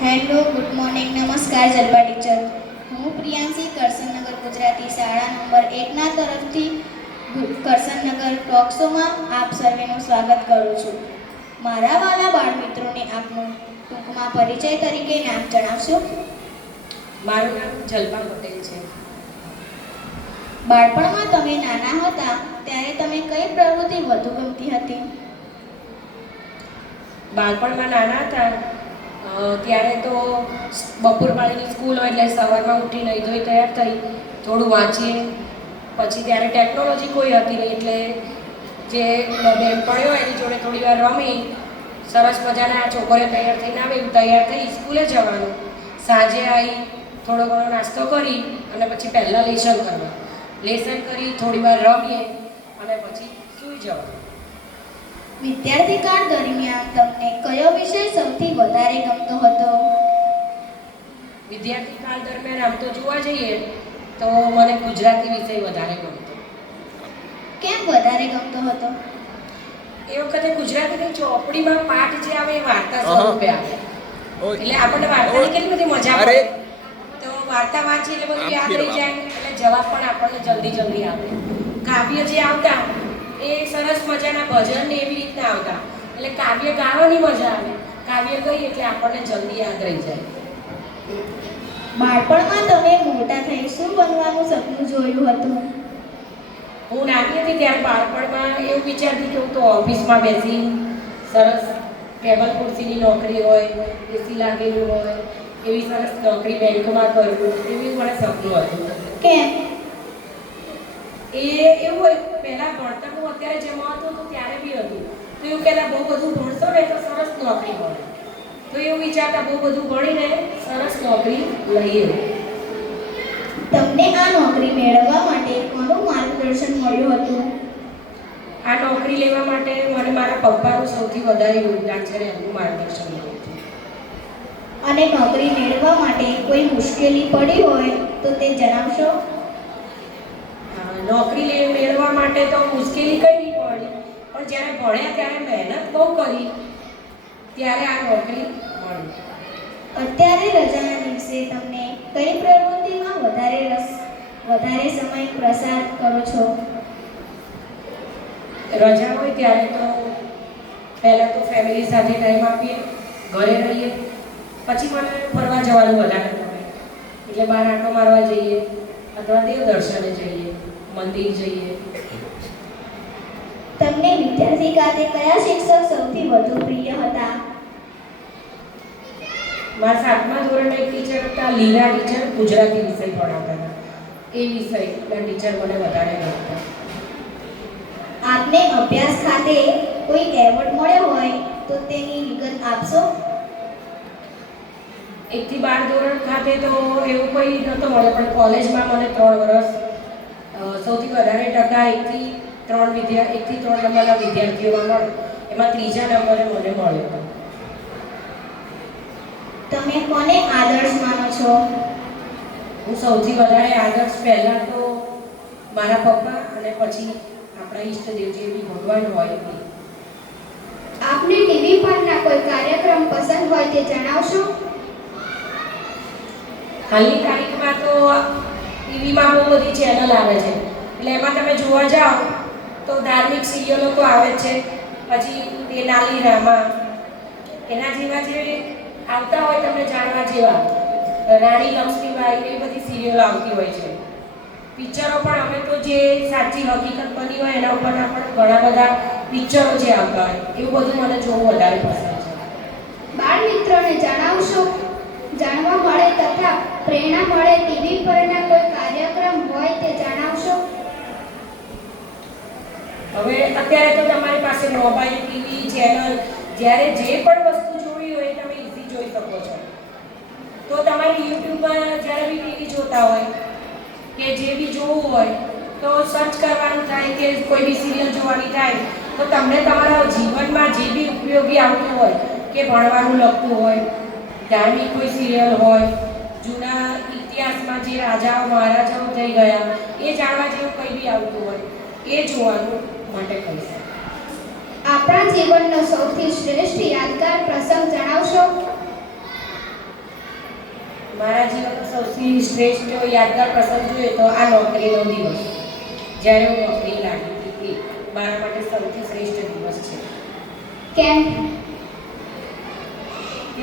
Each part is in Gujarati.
હેલો, ગુડ મોર્નિંગ, નમસ્કાર જલપા ટીચર. હું પ્રિયાંશી કરસનનગર ગુજરાતી શાળા નંબર 1ના તરફથી કરસનનગર ટોક શોમાં આપ સર્વેનું સ્વાગત કરું છું. મારા વાલા બાળ મિત્રોને આપનું ટૂંકમાં પરિચય તરીકે નામ જણાવશો? મારું નામ જલપા પટેલ છે. બાળપણમાં તમે નાના હતા ત્યારે તમે કઈ પ્રવૃત્તિ વધુ ગમતી હતી? બાળપણમાં નાના હતા ત્યારે તો બપોર પાળીની સ્કૂલ હોય એટલે સવારમાં ઉઠી નહીં ધોઈ તૈયાર થઈ થોડું વાંચીએ. પછી ત્યારે ટેકનોલોજી કોઈ હતી નહીં એટલે જે બેનપણીઓ એની જોડે થોડી વાર રમી સરસ મજાના છોકરીઓ તૈયાર થઈને આવે એવું તૈયાર થઈ સ્કૂલે જવાનું. સાંજે આવી થોડો ઘણો નાસ્તો કરી અને પછી પહેલાં લેસન કરવા. લેસન કરી થોડી વાર રમીએ અને પછી સૂઈ જવાનું. વિદ્યાર્થી કાળ દરમિયાન તમને કયો વિષય સૌથી વધારે ગમતો હતો? વિદ્યાર્થી કાળ દરમિયાન આમ તો જોવા જઈએ તો મને ગુજરાતી વિષય વધારે ગમતો. કેમ વધારે ગમતો હતો? એ વખતે ગુજરાતીની ચોપડીમાં પાઠ જે આવે એ વાર્તા સ્વરૂપે આવે એટલે આપણને વાર્તાની કેટલી બધી મજા પડે. તો વાર્તા વાંચી એટલે બધું યાદ રહી જાય એટલે જવાબ પણ આપણને જલ્દી આવે. કાવ્ય જે આવતા એ સરસ મજાના ભજન ને એવી રીતના આવતા એટલે કાવ્ય ગાવાની મજા આવે. કાવ્ય ગઈ એટલે આપણને જલ્દી યાદ રહી જાય. બાળપણમાં તમે મોટા થઈ શું બનવાનું સપનું જોયું હતું? હું નાની હતી ત્યારે બાળપણમાં એવું વિચારતી કે હું તો ઓફિસમાં બેસી સરસ ટેબલ ખુરશીની નોકરી હોય, એસી લાગેલું હોય એવી સરસ નોકરી બેંકમાં કરવું એવી મને સપનું હતું. કેમ? એ એવું હોય પહેલાં ભણતરનું અત્યારે જે મહત્વ હતું ત્યારે બી હતું. તો એવું પહેલાં બહુ બધું ભણશો ને તો સરસ નોકરી મળે. તો એવું વિચારતા બહુ બધું ભણીને સરસ નોકરી લઈએ. તમને આ નોકરી મેળવવા માટે કોનું માર્ગદર્શન મળ્યું હતું? આ નોકરી લેવા માટે મને મારા પપ્પાનું સૌથી વધારે યોગદાન છે ને એનું માર્ગદર્શન મળ્યું હતું. અને નોકરી મેળવવા માટે કોઈ મુશ્કેલી પડી હોય તો તે જણાવશો? નોકરી મેળવવા માટે તો મુશ્કેલી કંઈ નહીં પડી પણ જ્યારે ભણ્યા ત્યારે મહેનત બહુ કરી ત્યારે આ નોકરી મળી. અત્યારે રજાના દિવસે તમને કઈ પ્રવૃત્તિમાં વધારે સમય પસાર કરો છો? રજા હોય ત્યારે તો પહેલાં તો ફેમિલી સાથે ટાઈમ આપીએ, ઘરે રહીએ. પછી મને ફરવા જવાનું વધારે ગમે એટલે બહાર આંટો મારવા જઈએ અથવા દેવ દર્શને જઈએ, મંદિર જઈએ. તમને વિદ્યાર્થી કાળે કયા શિક્ષક સૌથી વધુ પ્રિય હતા? મારા 7મા ધોરણના એક ટીચર હતા, લીલા ટીચર, ગુજરાતી વિષય ભણાવતા હતા. એ વિષયના ટીચર મને વધારે ગમતા. આપને અભ્યાસ ખાતે કોઈ એવોર્ડ મળ્યો હોય તો તેની વિગત આપશો? 1 થી 12 ધોરણ ખાતે તો એવું કોઈ નહોતો મળ્યો પણ કોલેજમાં મને 3 વર્ષ સૌથી વધારે ટકા 1 થી 3 નંબરના વિદ્યાર્થીઓમાં મળે એમાં 3જા નંબરે મને મળ્યો. તમે કોને આદર્શ માનો છો? હું સૌથી વધારે આદર્શ પહેલાં તો મારા પપ્પા અને પછી આપણા ઈષ્ટદેવ જે બી ભગવાન હોય એ. આપને ટીવી પરના કોઈ કાર્યક્રમ પસંદ હોય તે જણાવશો? હાલની તારીખમાં તો ટીવીમાં બહુ બધી ચેનલ આવે છે એટલે એમાં તમે જોવા જાઓ તો ધાર્મિક સિરિયલો તો આવે જ છે. પછી તેનાલી રામા એના જેવા જે આવતા હોય તમને જાણવા જેવા, રાણી લક્ષ્મીબાઈ એવી બધી સિરિયલો આવતી હોય છે. પિક્ચરો પણ અમે તો જે સાચી હકીકત બની હોય એના ઉપરના પણ ઘણા બધા પિક્ચરો જે આવતા હોય એવું બધું મને જોવું વધારે પસંદ છે. બાળ મિત્રોને જણાવશો? જાણવા મળે તથા પ્રેરણા મળે ટીવી પરના કોઈ કાર્યક્રમ હોય તે જણાવશો? હવે અત્યારે તો તમારી પાસે મોબાઈલ, ટીવી, ચેનલ જ્યારે જે પણ વસ્તુ જોવી હોય તમે ઈઝી જોઈ શકો છો. તો તમારે યુટ્યુબમાં જ્યારે બી ટીવી જોતા હોય કે જે બી જોવું હોય તો સર્ચ કરવાનું થાય કે કોઈ બી સિરિયલ જોવાની થાય તો તમને તમારા જીવનમાં જે બી ઉપયોગી આવતું હોય કે ભણવાનું લગતું હોય, ધાર્મિક કોઈ સિરિયલ હોય, જૂના ઇતિહાસમાં જે રાજાઓ મહારાજાઓ થઈ ગયા એ જાણવા જેવું કંઈ બી આવતું હોય એ જોવાનું માટે કહીશ. આપણા જીવનનો સૌથી શ્રેષ્ઠ યાદગાર પ્રસંગ જણાવશો? મારા જીવનનો સૌથી શ્રેષ્ઠ યાદગાર પ્રસંગ જોઈએ તો આ નોકરીનો દિવસ, જ્યારે હું નોકરી લાગી હતી એ મારા માટે સૌથી શ્રેષ્ઠ દિવસ છે. કેમ?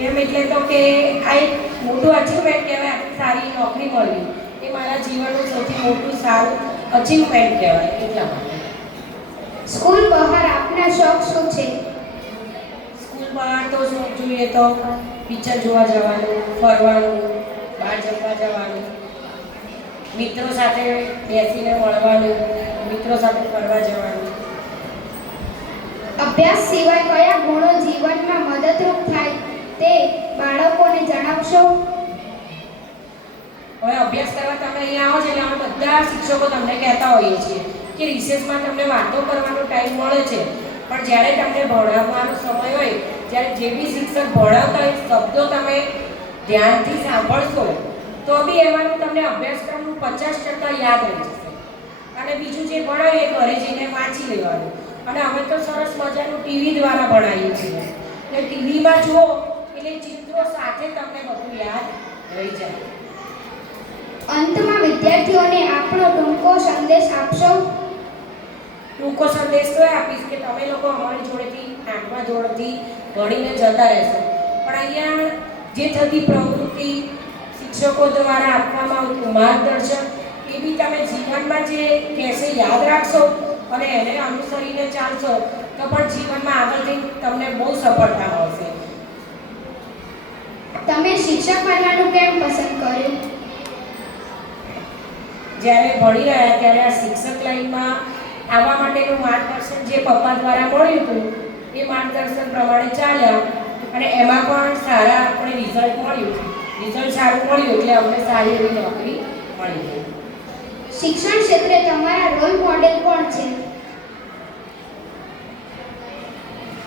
એમ એટલે તો કે આ એક મોટું અચીવમેન્ટ કહેવાય. આપણે સારી નોકરી મળવી એ મારા જીવનનું સૌથી મોટું સારું અચીવમેન્ટ કહેવાય, એટલા માટે. સ્કૂલ બહાર આપના શોખ શું છે? સ્કૂલ બહાર તો શોખ જોઈએ તો પિક્ચર જોવા જવાનું, ફરવાનું, બહાર જમવા જવાનું, મિત્રો સાથે બેસીને મળવાનું, મિત્રો સાથે ફરવા જવાનું. અભ્યાસ સિવાય કયા ગુણો જીવનમાં મદદરૂપ થાય તે બાળકોને જણાવશો? હવે અભ્યાસ કરવા તમે અહીંયા આવો છો એટલે અમે બધા શિક્ષકો તમને કહેતા હોઈએ છીએ કે રિસેસમાં તમને વાતો કરવાનો ટાઈમ મળે છે, પણ જ્યારે તમને ભણાવવાનો સમય હોય, જ્યારે જે બી શિક્ષક ભણાવતા હોય શબ્દો તમે ધ્યાનથી સાંભળશો તો બી એમાંનું તમને અભ્યાસક્રમનું 50% યાદ રહી જશે. અને બીજું જે ભણાવે એ ઘરે જઈને વાંચી લેવાનું. અને અમે તો સરસ મજાનું ટીવી દ્વારા ભણાવીએ છીએ, એટલે ટીવીમાં જુઓ એટલે ચિત્રો સાથે તમને બધું યાદ રહી જાય. અંતમાં વિદ્યાર્થીઓને આપણો ટૂંકો સંદેશ આપશો? ટૂંકો સંદેશ તો આપીશ કે તમે લોકો અમારી જોડેથી 8મા ધોરણથી ભણીને જતા રહેશો, પણ અહીંયા જે થતી પ્રવૃત્તિ શિક્ષકો દ્વારા આપવામાં આવતું માર્ગદર્શન એ બી તમે જીવનમાં જે કહેશે યાદ રાખશો અને એને અનુસરીને ચાલશો તો પણ જીવનમાં આગળથી તમને બહુ સફળતા મળશે. તમે શિક્ષક બનવાનું કેમ પસંદ કર્યું? જ્યારે ભણી રહ્યા ત્યારે આ શિક્ષક લાઈનમાં આવવા માટેનું માર્ગદર્શન જે પપ્પા દ્વારા મળ્યું હતું એ માર્ગદર્શન પ્રમાણે ચાલ્યા અને એમાં પણ સારા આપણે રિઝલ્ટ મળ્યું. રિઝલ્ટ સારું મળ્યું એટલે અમને સારી એવી નોકરી મળી ગઈ. શિક્ષણ ક્ષેત્રે તમારા રોલ મોડેલ કોણ છે?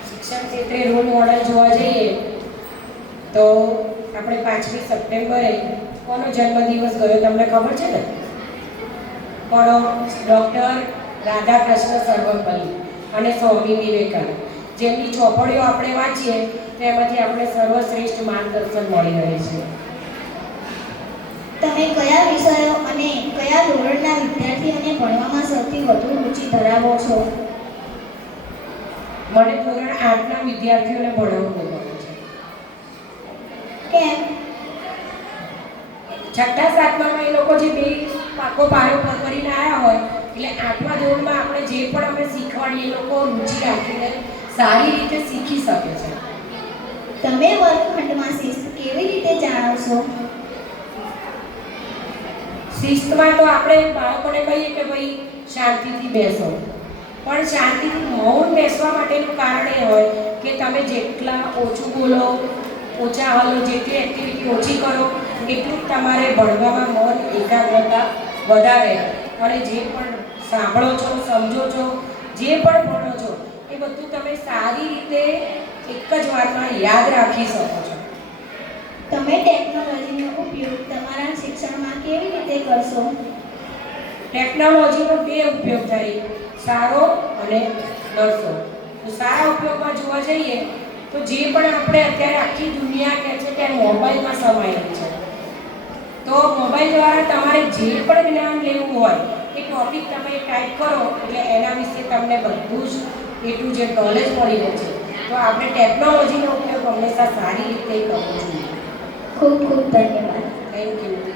શિક્ષણ ક્ષેત્રે રોલ મોડેલ જોવા જઈએ તો આપણે 5મી સપ્ટેમ્બરે કોનો જન્મદિવસ ગયો તમને ખબર છે ને? કોનો? ડૉક્ટર રાધાકૃષ્ણ સર્વપલ્લી અને સ્વામી વિવેકાનંદ, જેમની ચોપડીઓ આપણે વાંચીએ તેમાંથી આપણે સર્વશ્રેષ્ઠ માર્ગદર્શન મળી રહે છે. તમે કયા વિષયો અને કયા ધોરણના વિદ્યાર્થીઓને ભણવામાં સૌથી વધુ રુચિ ધરાવો છો? મને ધોરણ 8ના વિદ્યાર્થીઓને ભણાવવું બહુ ગમે છે. કેમ? 6ઠા 7મામાં એ લોકો જે બે પાકો પાયો કરીને આવ્યા હોય એટલે 8મા ધોરણમાં આપણે જે પણ અમે શીખવાડીએ એ લોકો રુચિ રાખીને સારી રીતે શીખી શકે છે. તમે વર્ગખંડમાં શિસ્ત કેવી રીતે જાણવશો? શિસ્તમાં તો આપણે બાળકોને કહીએ કે ભાઈ શાંતિથી બેસો, પણ શાંતિથી મૌન બેસવા માટેનું કારણ એ હોય કે તમે જેટલા ઓછું બોલો, ઓછા હલો, જેટલી એક્ટિવિટી ઓછી કરો એટલું તમારે ભણવામાં મન એકાગ્રતા વધારે અને જે પણ સાંભળો છો, સમજો છો, જે પણ ભણો છો એ બધું તમે સારી રીતે એક જ વારમાં યાદ રાખી શકો છો. તમે ટેકનોલોજીનો ઉપયોગ તમારા શિક્ષણમાં કેવી રીતે કરશો? ટેકનોલોજીનો બે ઉપયોગ થાય, સારો અને નરસો. તો સારા ઉપયોગમાં જોવા જઈએ તો જે પણ આપણે અત્યારે આખી દુનિયા કહે છે કે મોબાઈલમાં સમાયેલી છે, તો મોબાઈલ દ્વારા તમારે જે પણ જ્ઞાન લેવું હોય એ ટોપિક તમે ટાઈપ કરો એટલે એના વિશે તમને બધું જ એ ટુ જે નોલેજ મળી રહે છે. તો આપણે ટેકનોલોજીનો ઉપયોગ હંમેશા સારી રીતે કરવો જોઈએ. ખૂબ ખૂબ ધન્યવાદ. Thank you.